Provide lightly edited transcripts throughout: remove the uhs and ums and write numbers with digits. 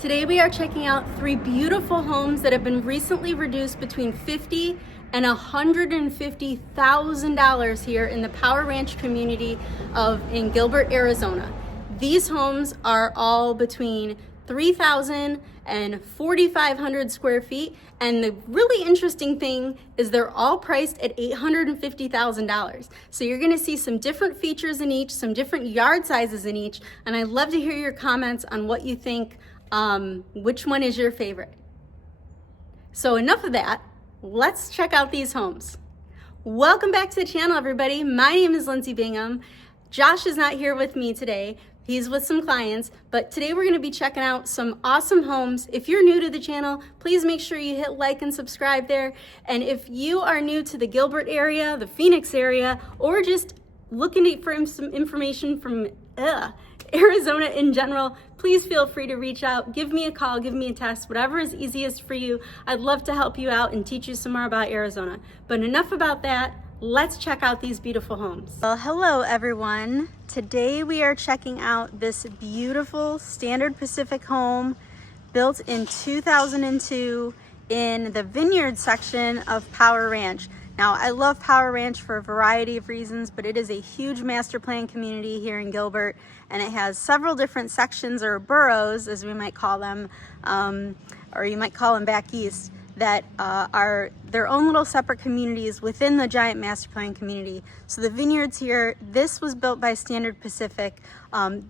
Today we are checking out 3 beautiful homes that have been recently reduced between $50,000 and $150,000 here in the Power Ranch community in Gilbert, Arizona. These homes are all between 3,000 and 4,500 square feet, and the really interesting thing is they're all priced at $850,000. So you're going to see some different features in each, some different yard sizes in each, and I'd love to hear your comments on what you think. Which one is your favorite? So enough of that, let's check out these homes. Welcome back to the channel, everybody. My name is Lindsay Bingham. Josh is not here with me today. He's with some clients, but today we're going to be checking out some awesome homes. If you're new to the channel, please make sure you hit like and subscribe there. And if you are new to the Gilbert area, the Phoenix area, or just looking for some information from Arizona in general, please feel free to reach out, give me a call, give me a text, whatever is easiest for you. I'd love to help you out and teach you some more about Arizona. But enough about that, let's check out these beautiful homes. Well, hello everyone. Today we are checking out this beautiful Standard Pacific home built in 2002 in the vineyard section of Power Ranch. Now, I love Power Ranch for a variety of reasons, but it is a huge master plan community here in Gilbert, and it has several different sections or boroughs, as we might call them, or you might call them back east, that are their own little separate communities within the giant master plan community. So the vineyards here, this was built by Standard Pacific.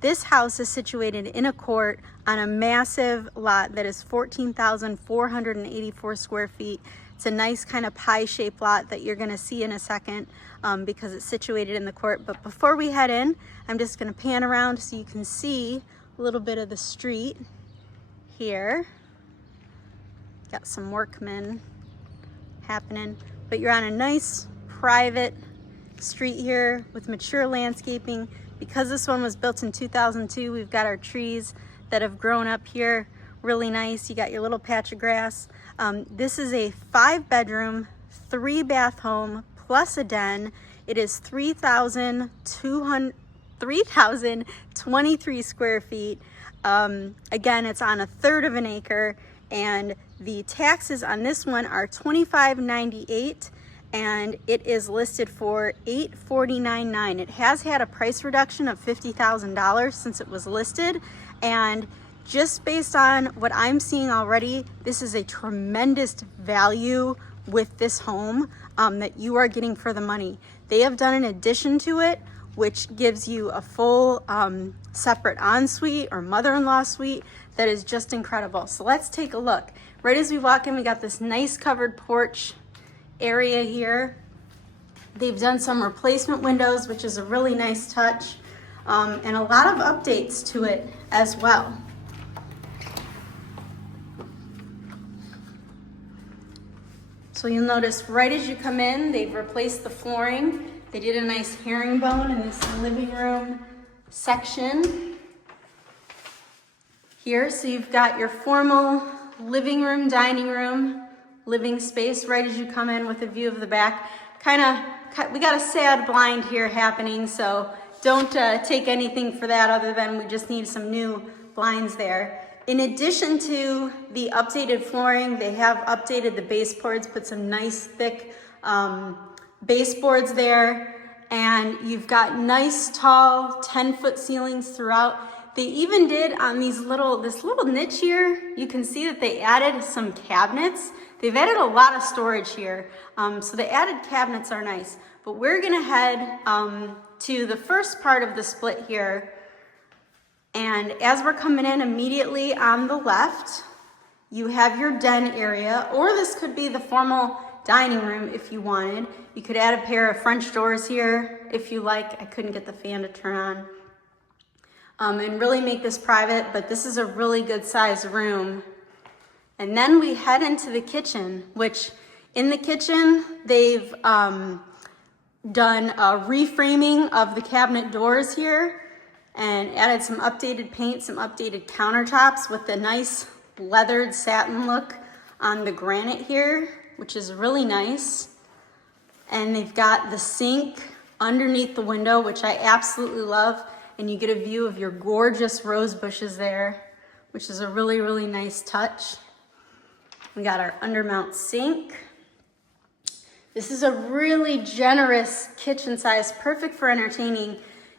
This house is situated in a court on a massive lot that is 14,484 square feet. It's a nice kind of pie-shaped lot that you're gonna see in a second because it's situated in the court. But before we head in, I'm just gonna pan around so you can see a little bit of the street here. Got some workmen happening, but you're on a nice private street here with mature landscaping. Because this one was built in 2002, we've got our trees that have grown up here really nice. You got your little patch of grass. This is a 5-bedroom, 3-bath home plus a den. It is 3,023 square feet. Again, it's on 1/3 of an acre, and the taxes on this one are $25.98, and it is listed for $849.9. It has had a price reduction of $50,000 since it was listed, and just based on what I'm seeing already, this is a tremendous value with this home that you are getting for the money. They have done an addition to it, which gives you a full separate ensuite or mother-in-law suite that is just incredible. So let's take a look. Right as we walk in, we got this nice covered porch area here. They've done some replacement windows, which is a really nice touch, and a lot of updates to it as well. So you'll notice right as you come in, they've replaced the flooring. They did a nice herringbone in this living room section here. So you've got your formal living room, dining room, living space right as you come in with a view of the back. We got a sad blind here happening, so don't take anything for that other than we just need some new blinds there. In addition to the updated flooring, they have updated the baseboards, put some nice thick baseboards there, and you've got nice tall 10-foot ceilings throughout. They even did on this little niche here, you can see that they added some cabinets. They've added a lot of storage here, so the added cabinets are nice. But we're gonna head to the first part of the split here. And as we're coming in, immediately on the left, you have your den area, or this could be the formal dining room if you wanted. You could add a pair of French doors here if you like. I couldn't get the fan to turn on. And really make this private, but this is a really good sized room. And then we head into the kitchen, which in the kitchen, they've done a reframing of the cabinet doors here, and added some updated paint, some updated countertops with the nice leathered satin look on the granite here, which is really nice. And they've got the sink underneath the window, which I absolutely love. And you get a view of your gorgeous rose bushes there which is a really, really nice touch. We got our undermount sink. This is a really generous kitchen size, perfect for entertaining.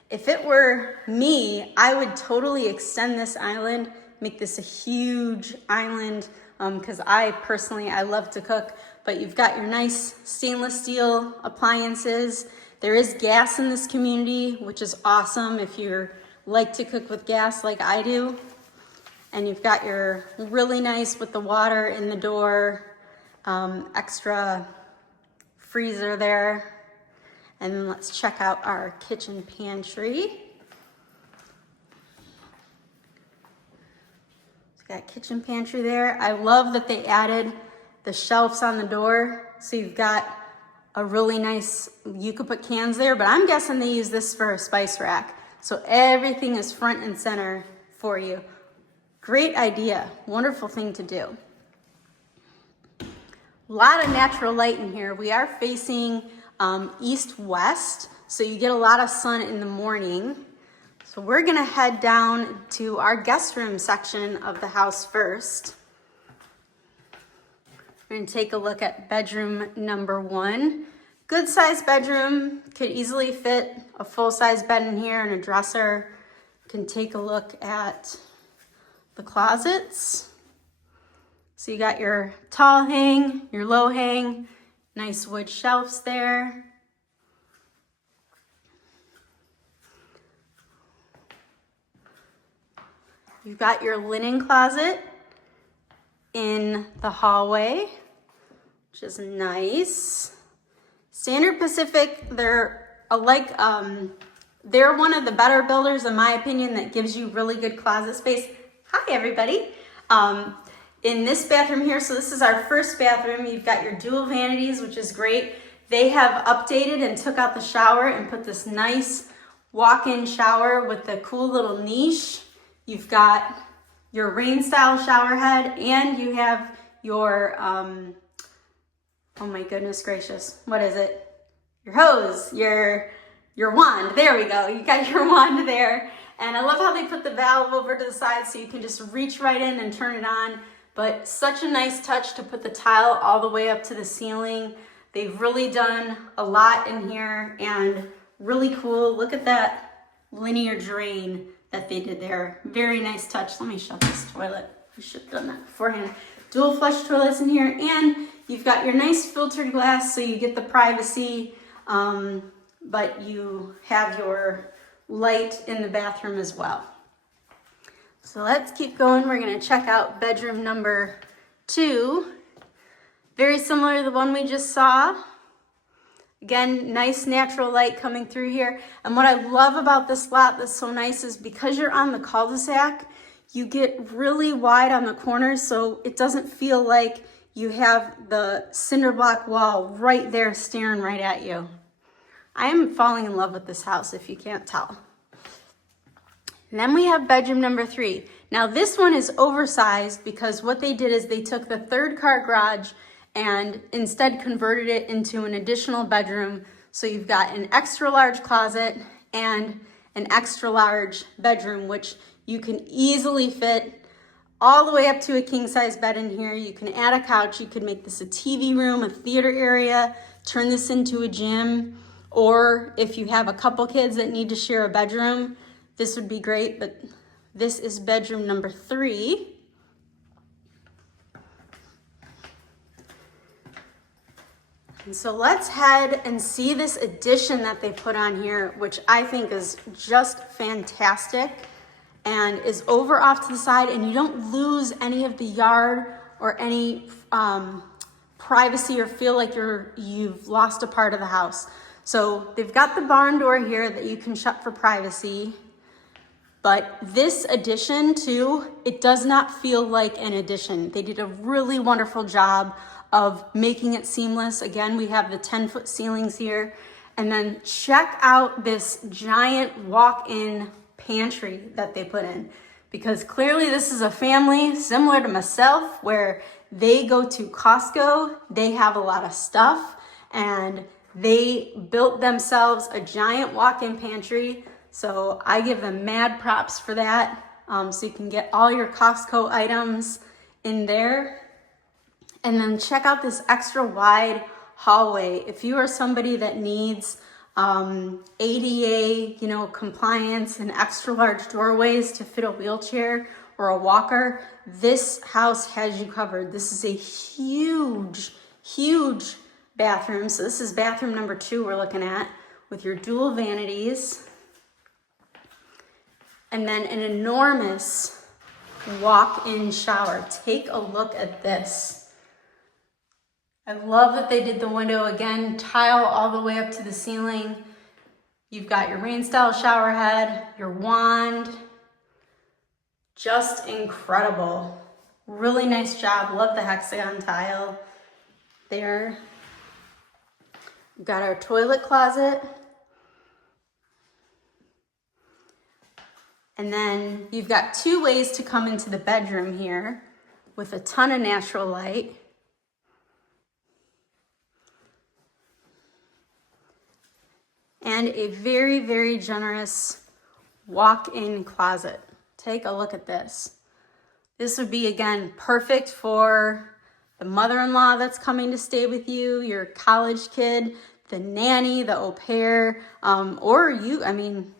If it were me, I would totally extend this island, make this a huge island, because I love to cook. But you've got your nice stainless steel appliances. There is gas in this community, which is awesome if you like to cook with gas like I do. And you've got your really nice with the water in the door, extra freezer there. And then let's check out our kitchen pantry. We've got kitchen pantry there. I love that they added the shelves on the door. So you've got a really nice, you could put cans there, but I'm guessing they use this for a spice rack. So everything is front and center for you. Great idea, wonderful thing to do. A lot of natural light in here. We are facing east-west, so you get a lot of sun in the morning. So we're gonna head down to our guest room section of the house first. We're gonna take a look at bedroom number 1. Good sized bedroom, could easily fit a full-size bed in here and a dresser. You can take a look at the closets. So you got your tall hang, your low hang, nice wood shelves there. You've got your linen closet in the hallway, which is nice. Standard Pacific, they're one of the better builders in my opinion that gives you really good closet space. Hi everybody. In this bathroom here, so this is our first bathroom, you've got your dual vanities, which is great. They have updated and took out the shower and put this nice walk-in shower with the cool little niche. You've got your rain style shower head, and you have your, oh my goodness gracious, what is it? Your hose, your wand, there we go. You got your wand there. And I love how they put the valve over to the side so you can just reach right in and turn it on. But such a nice touch to put the tile all the way up to the ceiling. They've really done a lot in here and really cool. Look at that linear drain that they did there. Very nice touch. Let me shut this toilet. I should have done that beforehand. Dual flush toilets in here, and you've got your nice filtered glass so you get the privacy, but you have your light in the bathroom as well. So let's keep going. We're gonna check out bedroom number 2. Very similar to the one we just saw. Again, nice natural light coming through here. And what I love about this lot that's so nice is because you're on the cul-de-sac, you get really wide on the corners, so it doesn't feel like you have the cinder block wall right there staring right at you. I am falling in love with this house, if you can't tell. And then we have bedroom number 3. Now this one is oversized because what they did is they took the 3rd car garage and instead converted it into an additional bedroom. So you've got an extra large closet and an extra large bedroom, which you can easily fit all the way up to a king size bed in here. You can add a couch. You could make this a TV room, a theater area, turn this into a gym. Or if you have a couple kids that need to share a bedroom, this would be great, but this is bedroom number 3. And so let's head and see this addition that they put on here, which I think is just fantastic and is over off to the side, and you don't lose any of the yard or any privacy or feel like you've lost a part of the house. So they've got the barn door here that you can shut for privacy. But this addition too, it does not feel like an addition. They did a really wonderful job of making it seamless. Again, we have the 10-foot ceilings here. And then check out this giant walk-in pantry that they put in. Because clearly this is a family similar to myself where they go to Costco, they have a lot of stuff, and they built themselves a giant walk-in pantry. So I give them mad props for that. So you can get all your Costco items in there. And then check out this extra wide hallway. If you are somebody that needs ADA, compliance and extra large doorways to fit a wheelchair or a walker, this house has you covered. This is a huge, huge bathroom. So this is bathroom number 2 we're looking at, with your dual vanities. And then an enormous walk-in shower. Take a look at this. I love that they did the window, again, tile all the way up to the ceiling. You've got your rain style shower head, your wand. Just incredible. Really nice job. Love the hexagon tile there. We've got our toilet closet. And then you've got 2 ways to come into the bedroom here with a ton of natural light. And a very, very generous walk-in closet. Take a look at this. This would be, again, perfect for the mother-in-law that's coming to stay with you, your college kid, the nanny, the au pair, or you,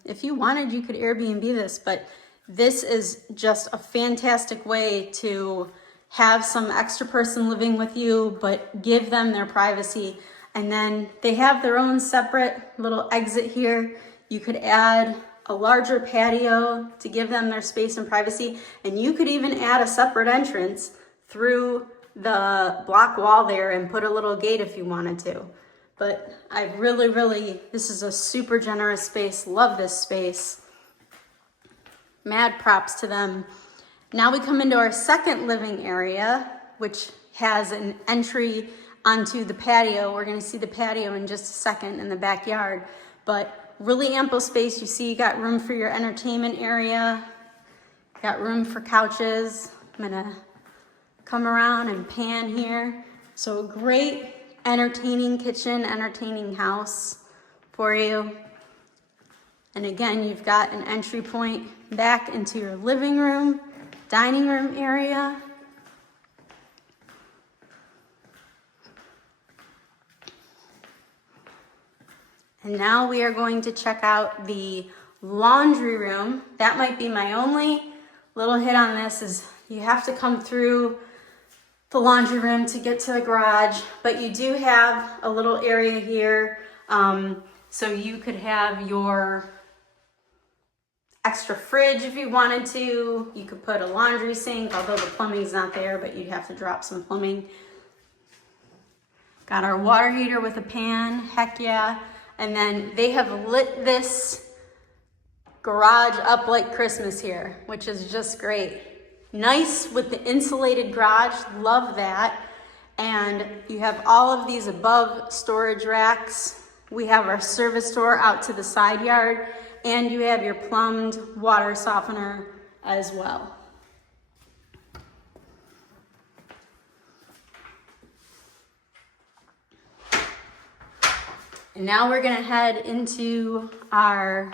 if you wanted, you could Airbnb this, but this is just a fantastic way to have some extra person living with you, but give them their privacy. And then they have their own separate little exit here. You could add a larger patio to give them their space and privacy. And you could even add a separate entrance through the block wall there and put a little gate if you wanted to. But I really, this is a super generous space. Love this space. Mad props to them. Now we come into our second living area, which has an entry onto the patio. We're gonna see the patio in just a second in the backyard, but really ample space. You see you got room for your entertainment area, got room for couches. I'm gonna come around and pan here. So a great entertaining kitchen, entertaining house for you. And again, you've got an entry point back into your living room, dining room area. And now we are going to check out the laundry room. That might be my only little hit on this, is you have to come through the laundry room to get to the garage, but you do have a little area here. So you could have your extra fridge if you wanted to. You could put a laundry sink, although the plumbing's not there, but you'd have to drop some plumbing. Got our water heater with a pan, heck yeah. And then they have lit this garage up like Christmas here, which is just great. Nice with the insulated garage, love that. And you have all of these above storage racks. We have our service door out to the side yard, and you have your plumbed water softener as well. And now we're gonna head into our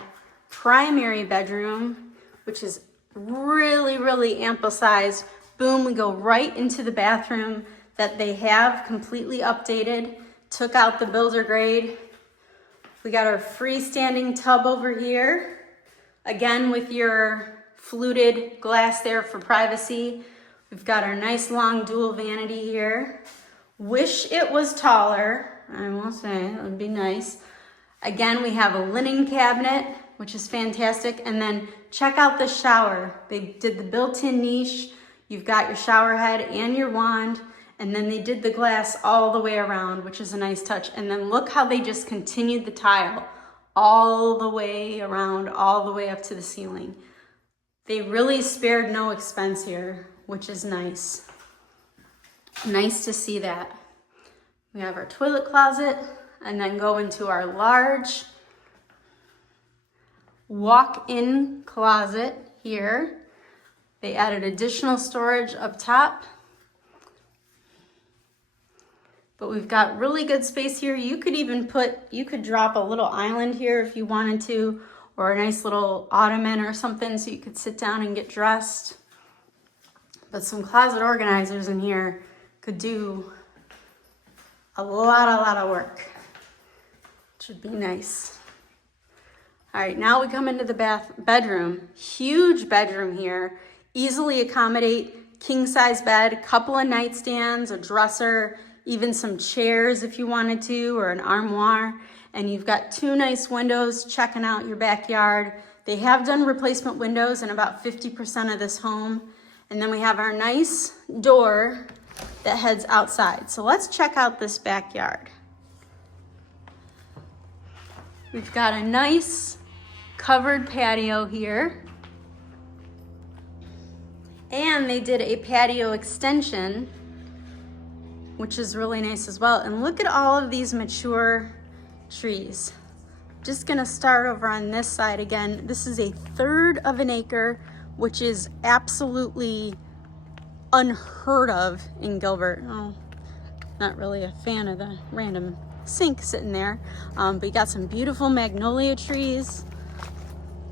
primary bedroom, which is really ample size. Boom, we go right into the bathroom that they have completely updated, took out the builder grade. We got our freestanding tub over here, again with your fluted glass there for privacy. We've got our nice long dual vanity here. Wish it was taller, I will say, it would be nice. Again, we have a linen cabinet, which is fantastic. And then check out the shower. They did the built-in niche. You've got your shower head and your wand. And then they did the glass all the way around, which is a nice touch. And then look how they just continued the tile all the way around, all the way up to the ceiling. They really spared no expense here, which is nice. Nice to see that. We have our toilet closet, and then go into our large walk-in closet here. They added additional storage up top. But we've got really good space here. You could even drop a little island here if you wanted to, or a nice little ottoman or something so you could sit down and get dressed. But some closet organizers in here could do a lot of work, which would be nice. All right, now we come into the bedroom. Huge bedroom here. Easily accommodate king-size bed, couple of nightstands, a dresser, even some chairs if you wanted to, or an armoire. And you've got 2 nice windows checking out your backyard. They have done replacement windows in about 50% of this home. And then we have our nice door that heads outside. So let's check out this backyard. We've got a nice covered patio here. And they did a patio extension, which is really nice as well. And look at all of these mature trees. Just gonna start over on this side again. This is a 1/3 of an acre, which is absolutely unheard of in Gilbert. Oh, not really a fan of the random sink sitting there, but you got some beautiful magnolia trees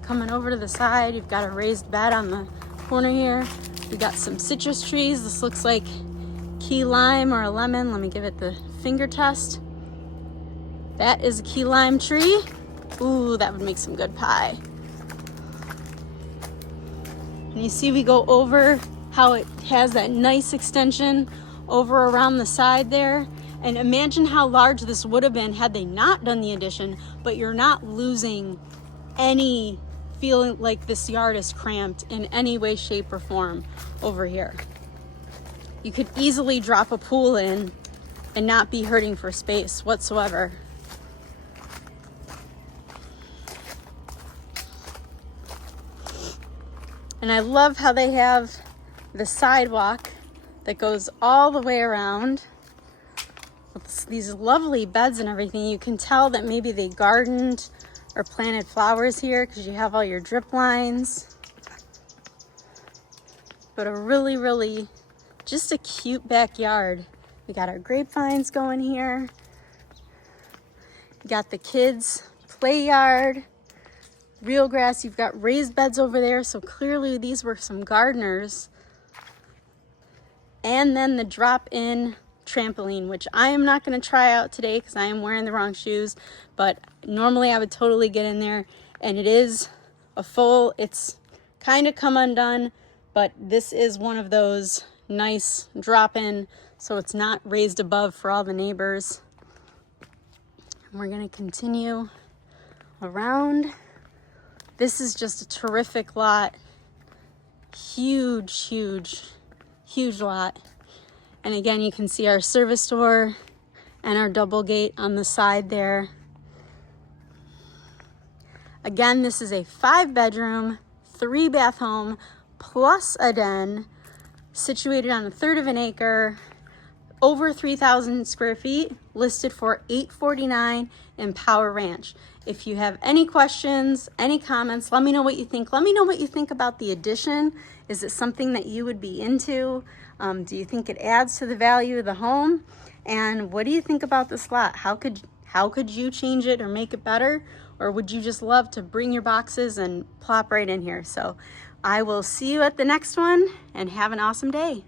coming over to the side. You've got a raised bed on the corner here. You got some citrus trees. This looks like key lime or a lemon. Let me give it the finger test. That is a key lime tree. Ooh, that would make some good pie. And you see we go over how it has that nice extension over around the side there. And imagine how large this would have been had they not done the addition, but you're not losing any feeling like this yard is cramped in any way, shape, or form over here. You could easily drop a pool in and not be hurting for space whatsoever. And I love how they have the sidewalk that goes all the way around with these lovely beds and everything. You can tell that maybe they gardened or planted flowers here because you have all your drip lines. But a really, just a cute backyard. We got our grapevines going here. You got the kids' play yard, real grass. You've got raised beds over there, so clearly these were some gardeners. And then the drop-in trampoline, which I am not going to try out today because I am wearing the wrong shoes, but normally I would totally get in there. And it is it's kind of come undone, but this is one of those nice drop-in, so it's not raised above for all the neighbors. And we're going to continue around. This is just a terrific lot. Huge lot. And again, you can see our service door and our double gate on the side there. Again, this is a 5-bedroom, 3-bath home plus a den, situated on a 1/3 of an acre, over 3,000 square feet, listed for $849 in Power Ranch. If you have any questions, any comments, let me know what you think. Let me know what you think about the addition. Is it something that you would be into? Do you think it adds to the value of the home? And what do you think about this lot? How could you change it or make it better? Or would you just love to bring your boxes and plop right in here? So I will see you at the next one, and have an awesome day.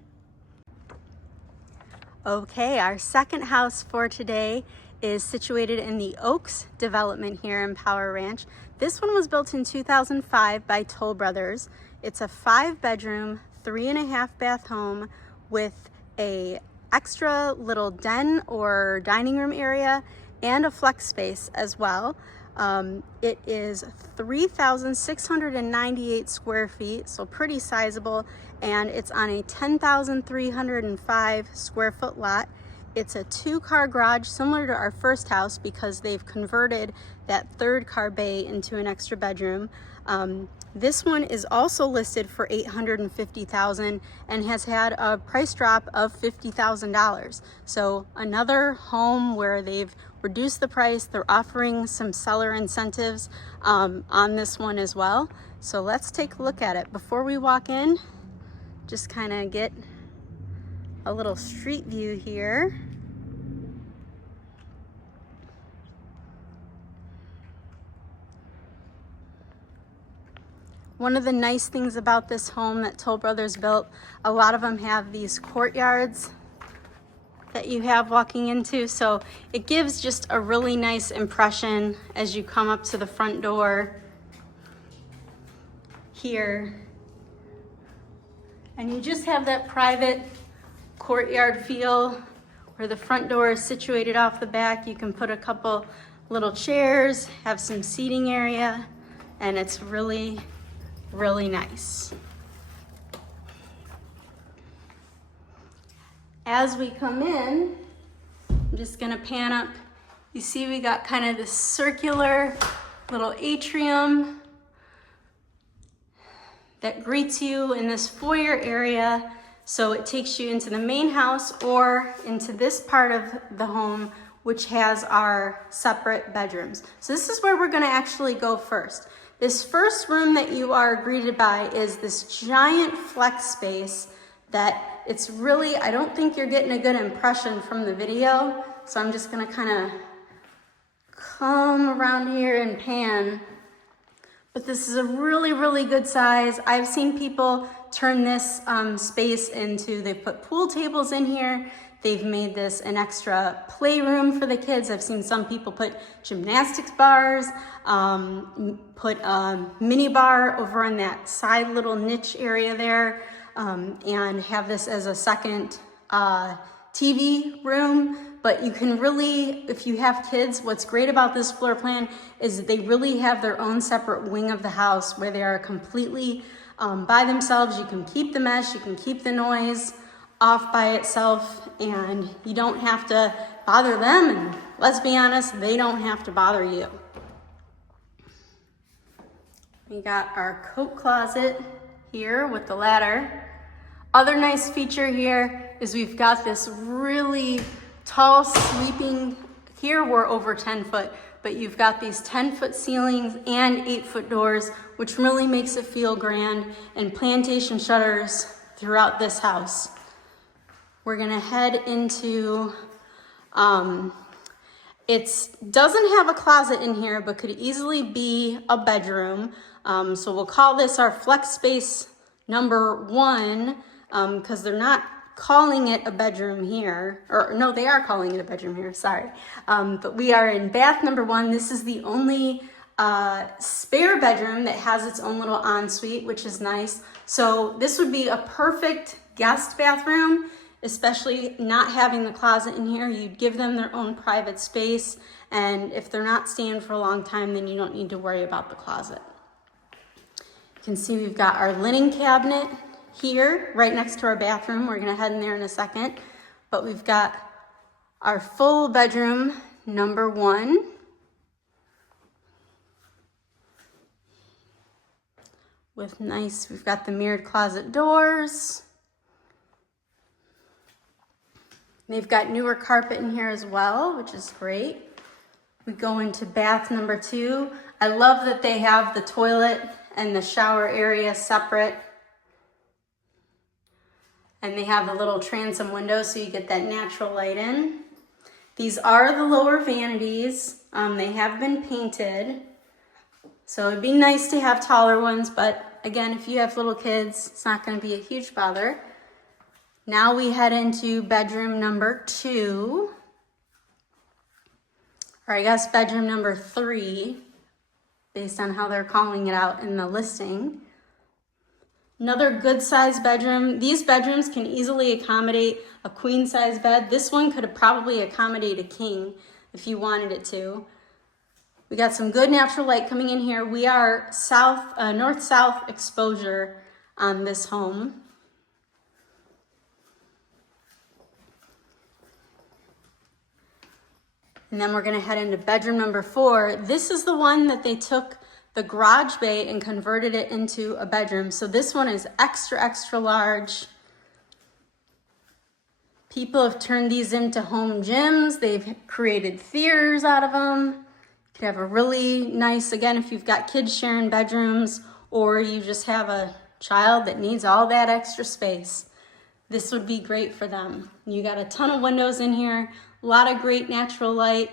Okay, our second house for today is situated in the Oaks development here in Power Ranch. This one was built in 2005 by Toll Brothers. It's a 5-bedroom, 3.5-bath home with a extra little den or dining room area and a flex space as well. It is 3,698 square feet, so pretty sizable, and it's on a 10,305 square foot lot. It's a 2-car garage, similar to our first house, because they've converted that 3rd car bay into an extra bedroom. This one is also listed for $850,000 and has had a price drop of $50,000. So another home where they've reduced the price. They're offering some seller incentives on this one as well. So let's take a look at it. Before we walk in, just kind of get a little street view here. One of the nice things about this home that Toll Brothers built, a lot of them have these courtyards that you have walking into, so it gives just a really nice impression as you come up to the front door here. And you just have that private courtyard feel where the front door is situated off the back. You can put a couple little chairs, have some seating area, and it's really, really nice. As we come in, I'm just gonna pan up. You see we got kind of this circular little atrium that greets you in this foyer area. So it takes you into the main house or into this part of the home, which has our separate bedrooms. So this is where we're gonna actually go first. This first room that you are greeted by is this giant flex space that it's really, I don't think you're getting a good impression from the video. So I'm just gonna kind of come around here and pan. But this is a really, really good size. I've seen people turn this space into, they've put pool tables in here. They've made this an extra playroom for the kids. I've seen some people put gymnastics bars, put a mini bar over in that side little niche area there, and have this as a second TV room. But you can really, if you have kids, what's great about this floor plan is they really have their own separate wing of the house where they are completely by themselves. You can keep the mesh, you can keep the noise off by itself, and you don't have to bother them, and let's be honest, they don't have to bother you. We got our coat closet here with the ladder. Other nice feature here is we've got this really tall sweeping, here we're over 10 foot, but you've got these 10-foot ceilings and 8-foot doors, which really makes it feel grand, and plantation shutters throughout this house. We're gonna head into, it doesn't have a closet in here, but could easily be a bedroom. So we'll call this our flex space number 1, because they're not calling it a bedroom here, or no, they are calling it a bedroom here, sorry. But we are in bath number 1. This is the only spare bedroom that has its own little ensuite, which is nice. So this would be a perfect guest bathroom, especially not having the closet in here. You'd give them their own private space, and if they're not staying for a long time, then you don't need to worry about the closet. You can see we've got our linen cabinet here right next to our bathroom. We're gonna head in there in a second, but we've got our full bedroom number 1. With nice, we've got the mirrored closet doors. They've got newer carpet in here as well, which is great. We go into bath number 2. I love that they have the toilet and the shower area separate. And they have the little transom window so you get that natural light in. These are the lower vanities. They have been painted. So it'd be nice to have taller ones, but again, if you have little kids, it's not gonna be a huge bother. Now we head into bedroom number 2, or I guess bedroom number 3, based on how they're calling it out in the listing. Another good sized bedroom. These bedrooms can easily accommodate a queen size bed. This one could probably accommodate a king if you wanted it to. We got some good natural light coming in here. We are north-south exposure on this home. And then we're gonna head into bedroom number 4. This is the one that they took the garage bay and converted it into a bedroom. So this one is extra, extra large. People have turned these into home gyms. They've created theaters out of them. You could have a really nice, again, if you've got kids sharing bedrooms, or you just have a child that needs all that extra space, this would be great for them. You got a ton of windows in here, a lot of great natural light.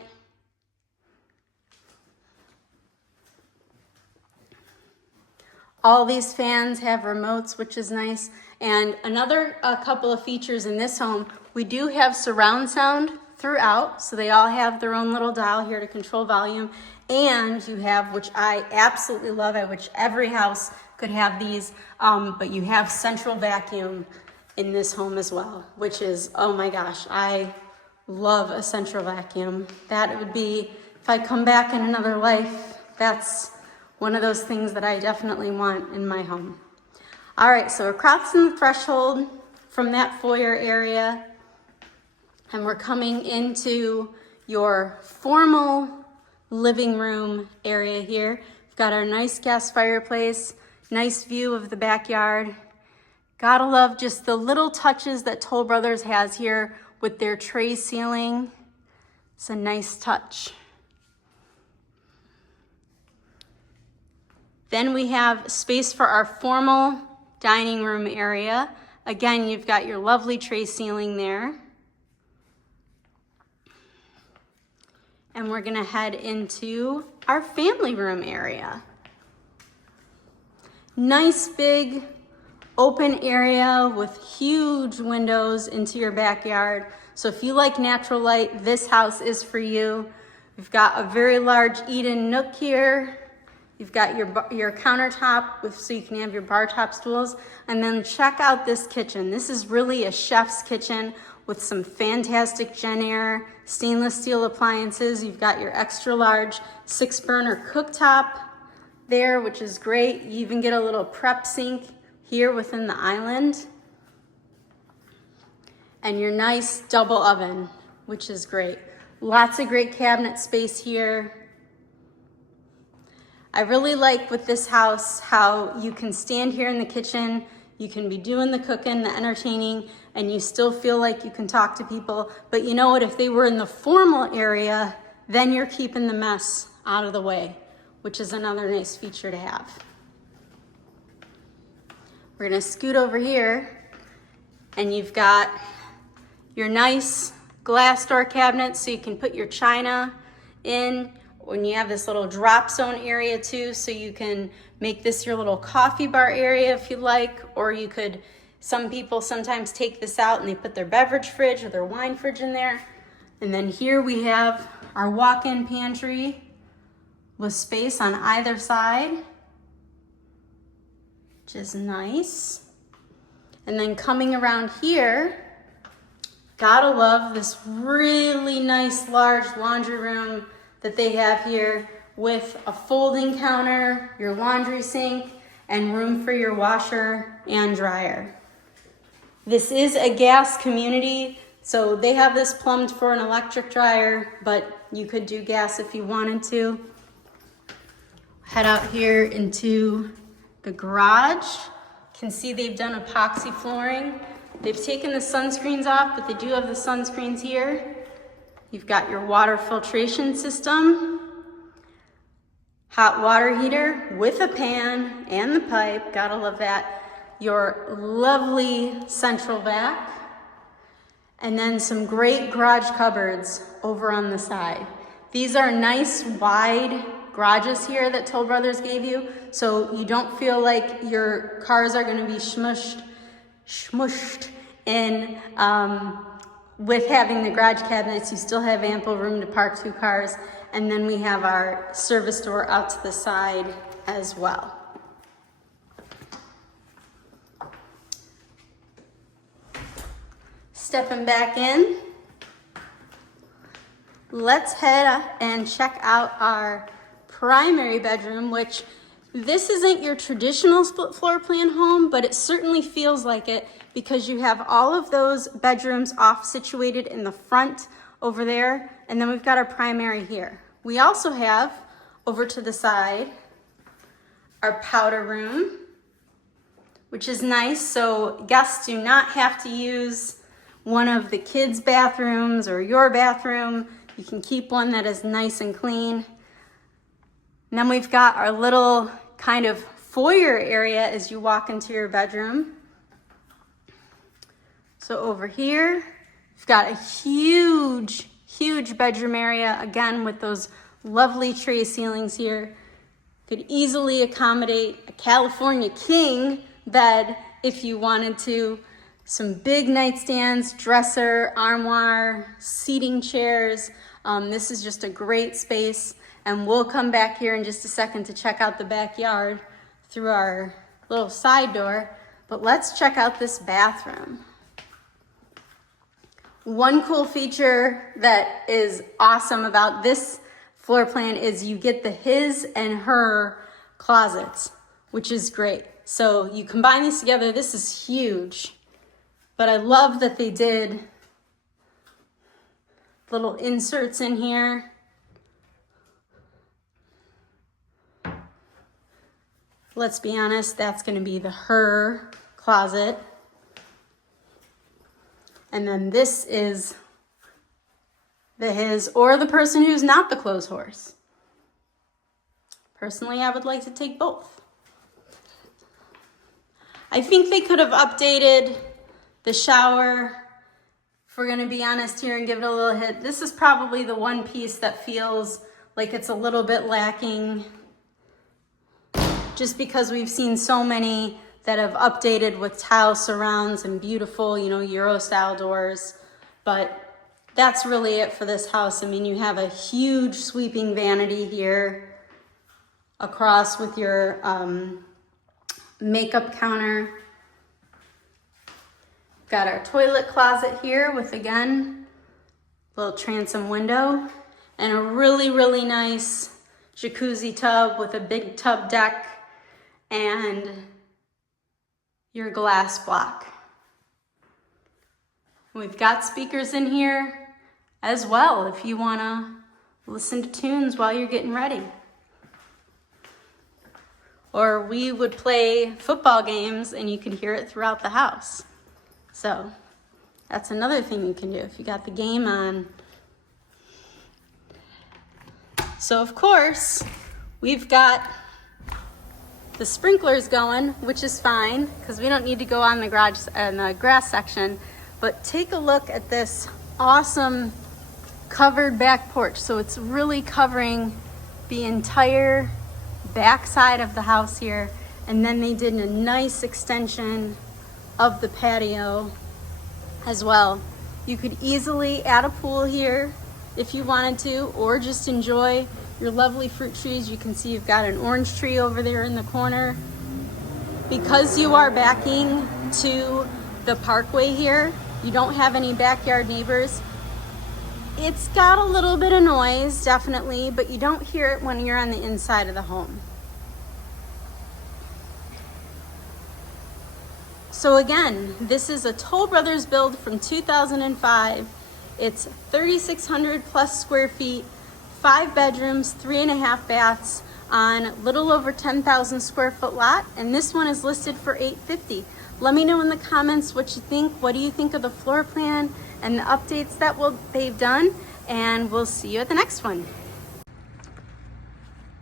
All these fans have remotes, which is nice. And another couple of features in this home, we do have surround sound throughout. So they all have their own little dial here to control volume. And you have, which I absolutely love, I wish every house could have these, but you have central vacuum in this home as well, which is, oh my gosh, I love a central vacuum. That would be, if I come back in another life, that's one of those things that I definitely want in my home. All right, so we're crossing the threshold from that foyer area, and we're coming into your formal living room area here. We've got our nice gas fireplace, nice view of the backyard. Gotta love just the little touches that Toll Brothers has here with their tray ceiling. It's a nice touch. Then we have space for our formal dining room area. Again, you've got your lovely tray ceiling there. And we're gonna head into our family room area. Nice big open area with huge windows into your backyard. So if you like natural light, this house is for you. We've got a very large eat-in nook here. You've got your countertop so you can have your bar top stools. And then check out this kitchen. This is really a chef's kitchen with some fantastic Jenn-Air stainless steel appliances. You've got your extra large 6-burner cooktop there, which is great. You even get a little prep sink here within the island. And your nice double oven, which is great. Lots of great cabinet space here. I really like with this house how you can stand here in the kitchen, you can be doing the cooking, the entertaining, and you still feel like you can talk to people. But you know what, if they were in the formal area, then you're keeping the mess out of the way, which is another nice feature to have. We're gonna scoot over here, and you've got your nice glass door cabinet so you can put your china in. When you have this little drop zone area too, so you can make this your little coffee bar area if you like, or you could, some people sometimes take this out and they put their beverage fridge or their wine fridge in there. And then here we have our walk-in pantry with space on either side, which is nice. And then coming around here, gotta love this really nice large laundry room that they have here with a folding counter, your laundry sink, and room for your washer and dryer. This is a gas community, so they have this plumbed for an electric dryer, but you could do gas if you wanted to. Head out here into the garage. You can see they've done epoxy flooring. They've taken the sunscreens off, but they do have the sunscreens here. You've got your water filtration system, hot water heater with a pan and the pipe, gotta love that. Your lovely central vac, and then some great garage cupboards over on the side. These are nice wide garages here that Toll Brothers gave you, so you don't feel like your cars are gonna be smushed in. With having the garage cabinets, you still have ample room to park 2 cars. And then we have our service door out to the side as well. Stepping back in, let's head and check out our primary bedroom, which this isn't your traditional split floor plan home, but it certainly feels like it, because you have all of those bedrooms off situated in the front over there, and then we've got our primary here. We also have, over to the side, our powder room, which is nice, so guests do not have to use one of the kids' bathrooms or your bathroom. You can keep one that is nice and clean. And then we've got our little kind of foyer area as you walk into your bedroom. So over here, we've got a huge bedroom area, again, with those lovely tray ceilings here. Could easily accommodate a California king bed if you wanted to. Some big nightstands, dresser, armoire, seating chairs. This is just a great space, and we'll come back here in just a second to check out the backyard through our little side door. But let's check out this bathroom. One cool feature that is awesome about this floor plan is you get the his and her closets, which is great. So you combine these together. This is huge, but I love that they did little inserts in here. Let's be honest, that's going to be the her closet. And then this is the his, or the person who's not the clothes horse. Personally, I would like to take both. I think they could have updated the shower. If we're gonna be honest here and give it a little hit, this is probably the one piece that feels like it's a little bit lacking, just because we've seen so many that have updated with tile surrounds and beautiful, Euro style doors. But that's really it for this house. I mean, you have a huge sweeping vanity here across with your makeup counter. Got our toilet closet here with, again, a little transom window and a really, really nice jacuzzi tub with a big tub deck and your glass block. We've got speakers in here as well if you want to listen to tunes while you're getting ready. Or we would play football games and you could hear it throughout the house. So that's another thing you can do if you got the game on. So of course, we've got the sprinklers going, which is fine because we don't need to go on the garage and the grass section. But take a look at this awesome covered back porch. So it's really covering the entire back side of the house here. And then they did a nice extension of the patio as well. You could easily add a pool here if you wanted to, or just enjoy your lovely fruit trees. You can see you've got an orange tree over there in the corner. Because you are backing to the parkway here, you don't have any backyard neighbors. It's got a little bit of noise, definitely, but you don't hear it when you're on the inside of the home. So again, this is a Toll Brothers build from 2005. It's 3,600 plus square feet, 5 bedrooms, 3.5 baths on a little over 10,000 square foot lot. And this one is listed for $850. Let me know in the comments what you think. What do you think of the floor plan and the updates that they've done? And we'll see you at the next one.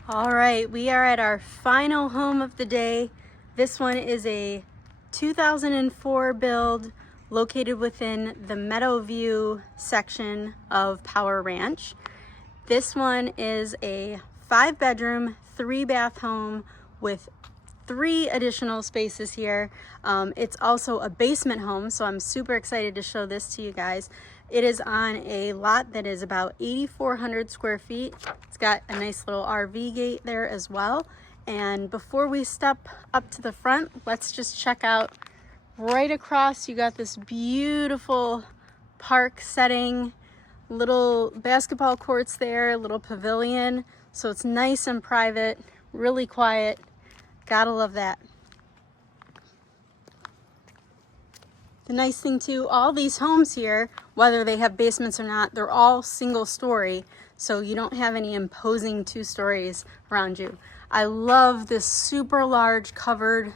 All right, we are at our final home of the day. This one is a 2004 build located within the Meadowview section of Power Ranch. This one is a 5-bedroom, 3-bath home with 3 additional spaces here. It's also a basement home, so I'm super excited to show this to you guys. It is on a lot that is about 8,400 square feet. It's got a nice little RV gate there as well. And before we step up to the front, let's just check out right across. You got this beautiful park setting, little basketball courts there, little pavilion. So it's nice and private, really quiet. Gotta love that. The nice thing too, all these homes here, whether they have basements or not, they're all single story. So you don't have any imposing 2 stories around you. I love this super large covered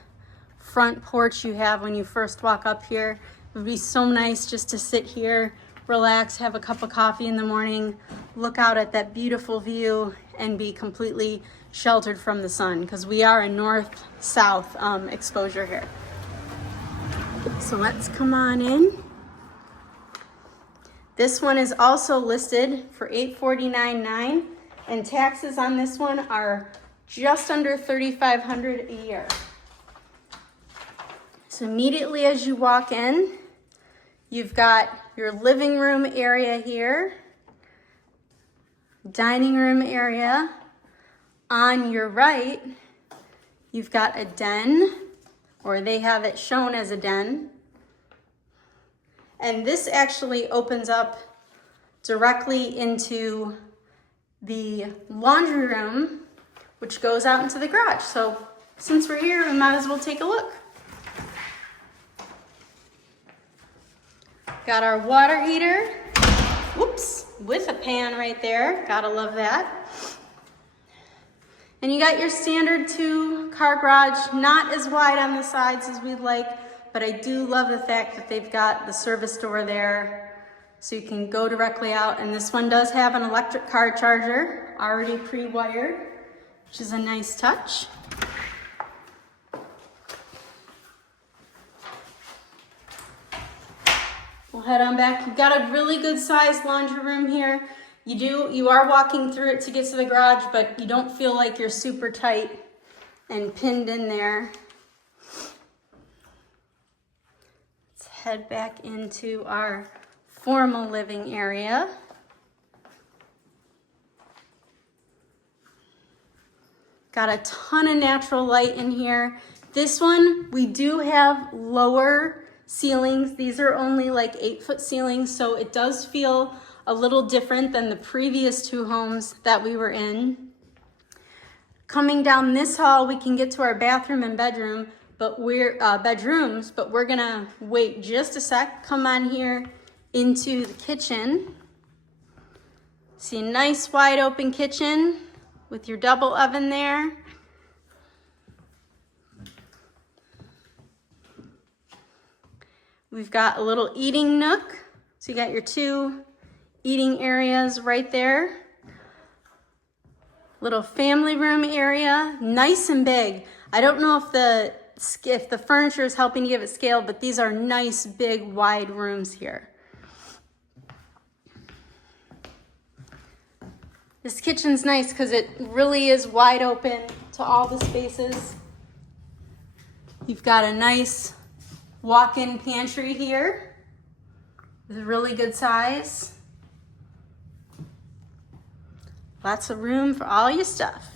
front porch you have when you first walk up here. It would be so nice just to sit here, relax, have a cup of coffee in the morning, look out at that beautiful view and be completely sheltered from the sun because we are a north-south exposure here. So let's come on in. This one is also listed for $849.9 and taxes on this one are just under $3,500 a year. So immediately as you walk in, you've got your living room area here, dining room area. On your right, you've got a den, or they have it shown as a den. And this actually opens up directly into the laundry room, which goes out into the garage. So since we're here, we might as well take a look. Got our water heater, whoops, with a pan right there. Gotta love that. And you got your standard 2-car garage, not as wide on the sides as we'd like, but I do love the fact that they've got the service door there so you can go directly out. And this one does have an electric car charger already pre-wired, which is a nice touch. We'll head on back. You've got a really good sized laundry room here. You are walking through it to get to the garage, but you don't feel like you're super tight and pinned in there. Let's head back into our formal living area. Got a ton of natural light in here. This one, we do have lower ceilings. These are only like 8-foot ceilings, so it does feel a little different than the previous 2 homes that we were in. Coming down this hall, we can get to our bathroom and bedroom, but bedrooms, but we're gonna wait just a sec. Come on here into the kitchen. See a nice wide open kitchen with your double oven there. We've got a little eating nook. So you got your 2 eating areas right there. Little family room area, nice and big. I don't know if the furniture is helping to give it scale, but these are nice, big, wide rooms here. This kitchen's nice because it really is wide open to all the spaces. You've got a nice walk-in pantry here with a really good size. Lots of room for all your stuff.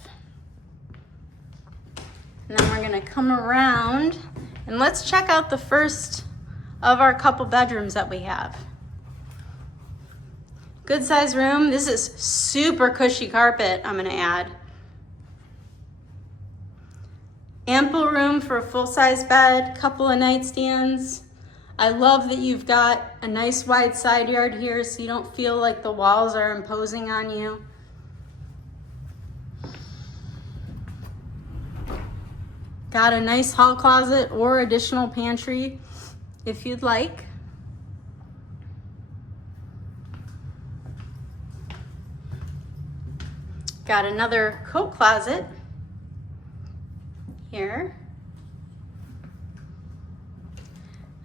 And then we're gonna come around and let's check out the first of our couple bedrooms that we have. Good size room. This is super cushy carpet, I'm gonna add. Ample room for a full-size bed, couple of nightstands. I love that you've got a nice wide side yard here so you don't feel like the walls are imposing on you. Got a nice hall closet or additional pantry if you'd like. Got another coat closet here.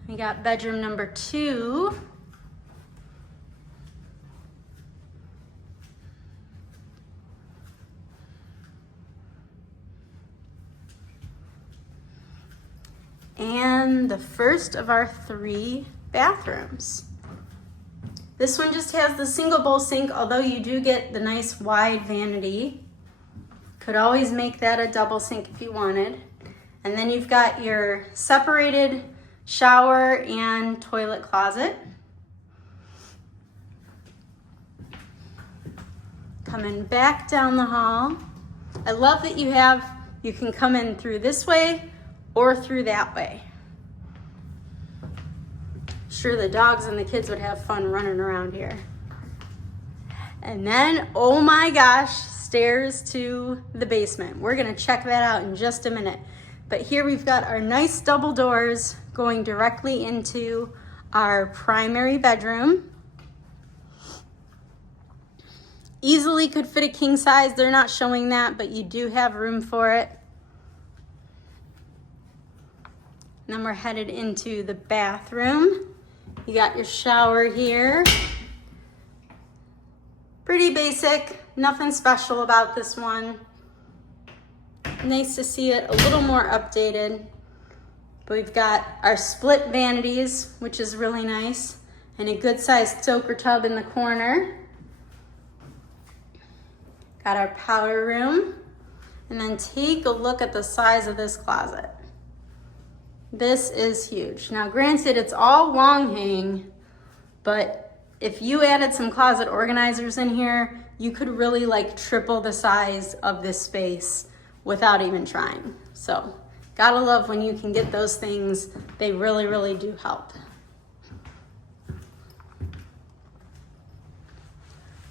We got bedroom number 2. And the first of our 3 bathrooms. This one just has the single bowl sink, although you do get the nice wide vanity. Could always make that a double sink if you wanted. And then you've got your separated shower and toilet closet. Coming back down the hall. I love that you can come in through this way or through that way. Sure, the dogs and the kids would have fun running around here. And then, oh my gosh, stairs to the basement. We're gonna check that out in just a minute. But here we've got our nice double doors going directly into our primary bedroom. Easily could fit a king size. They're not showing that, but you do have room for it. And then we're headed into the bathroom. You got your shower here. Pretty basic, nothing special about this one. Nice to see it a little more updated. But we've got our split vanities, which is really nice, and a good sized soaker tub in the corner. Got our powder room. And then take a look at the size of this closet. This is huge. Now granted, it's all long hang, but if you added some closet organizers in here, you could really like triple the size of this space without even trying. So gotta love when you can get those things. They really, really do help.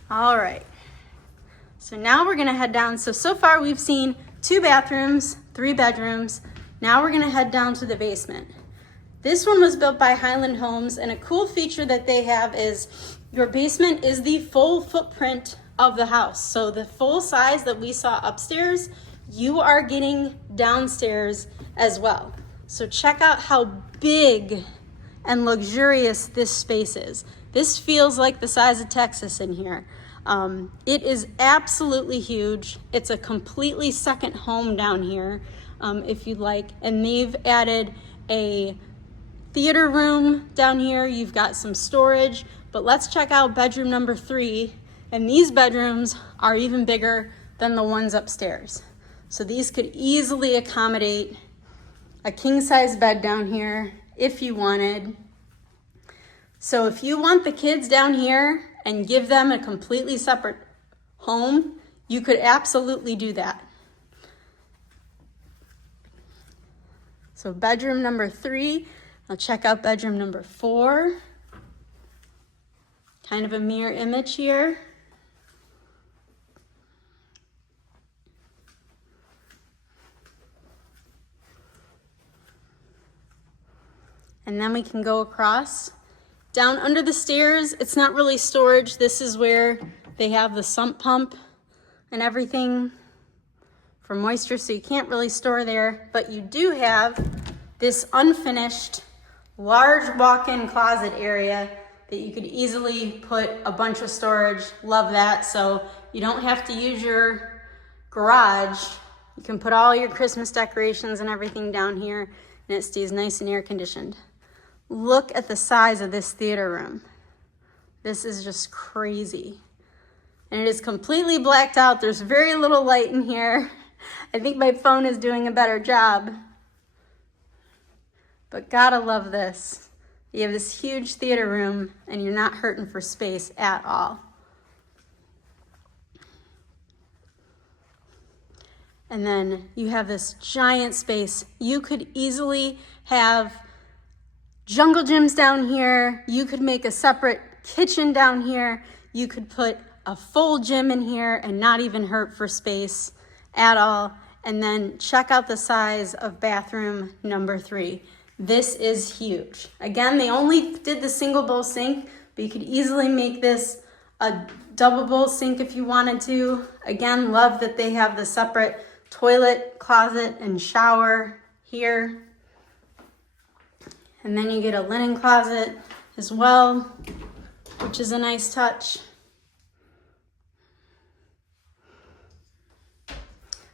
All right. So now we're gonna head down. So far we've seen 2 bathrooms, 3 bedrooms. Now we're gonna head down to the basement. This one was built by Highland Homes, and a cool feature that they have is your basement is the full footprint of the house. So the full size that we saw upstairs, you are getting downstairs as well. So check out how big and luxurious this space is. This feels like the size of Texas in here. It is absolutely huge. It's a completely second home down here, if you'd like. And they've added a theater room down here. You've got some storage, but let's check out bedroom number 3. And these bedrooms are even bigger than the ones upstairs. So these could easily accommodate a king size bed down here if you wanted. So if you want the kids down here and give them a completely separate home, you could absolutely do that. So bedroom number 3, I'll check out bedroom number 4. Kind of a mirror image here. And then we can go across. Down under the stairs, it's not really storage. This is where they have the sump pump and everything for moisture, so you can't really store there. But you do have this unfinished, large walk-in closet area that you could easily put a bunch of storage. Love that. So you don't have to use your garage. You can put all your Christmas decorations and everything down here, and it stays nice and air conditioned. Look at the size of this theater room. This is just crazy. And it is completely blacked out. There's very little light in here. I think my phone is doing a better job. But gotta love this. You have this huge theater room and you're not hurting for space at all. And then you have this giant space. You could easily have jungle gyms down here. You could make a separate kitchen down here. You could put a full gym in here and not even hurt for space at all. And then check out the size of bathroom number 3. This is huge. Again, they only did the single bowl sink, but you could easily make this a double bowl sink if you wanted to. Again, love that they have the separate toilet, closet, and shower here. And then you get a linen closet as well, which is a nice touch.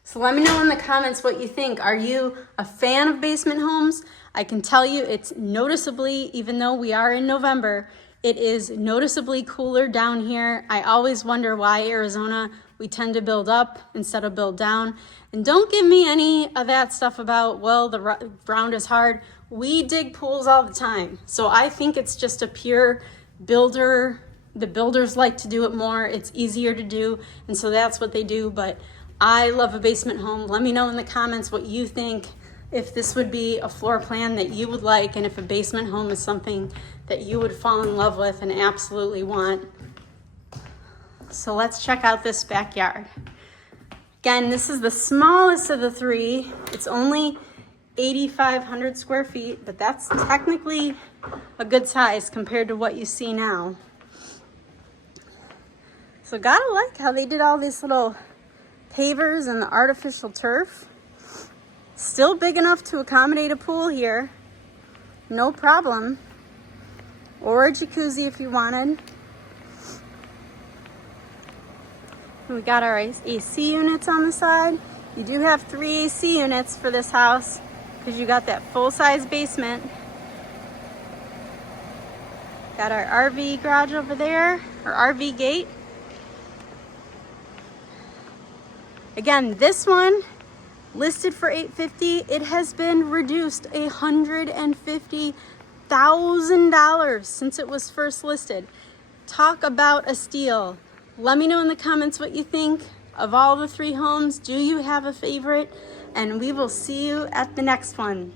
So let me know in the comments what you think. Are you a fan of basement homes? I can tell you it's noticeably, even though we are in November, it is noticeably cooler down here. I always wonder why Arizona, we tend to build up instead of build down. And don't give me any of that stuff about, well, the ground is hard. We dig pools all the time. So I think it's just a pure builder. The builders like to do it more. It's easier to do. And so that's what they do. But I love a basement home. Let me know in the comments what you think, if this would be a floor plan that you would like, and if a basement home is something that you would fall in love with and absolutely want. So let's check out this backyard. Again, this is the smallest of the 3. It's only 8,500 square feet, but that's technically a good size compared to what you see now. So gotta like how they did all these little pavers and the artificial turf. Still big enough to accommodate a pool here, no problem, or a jacuzzi if you wanted. And we got our AC units on the side. You do have 3 AC units for this house because you got that full-size basement. Got our RV garage over there, or RV gate. Again, this one listed for $850. It has been reduced $150,000 since it was first listed. Talk about a steal. Let me know in the comments what you think of all the 3 homes. Do you have a favorite? And we will see you at the next one.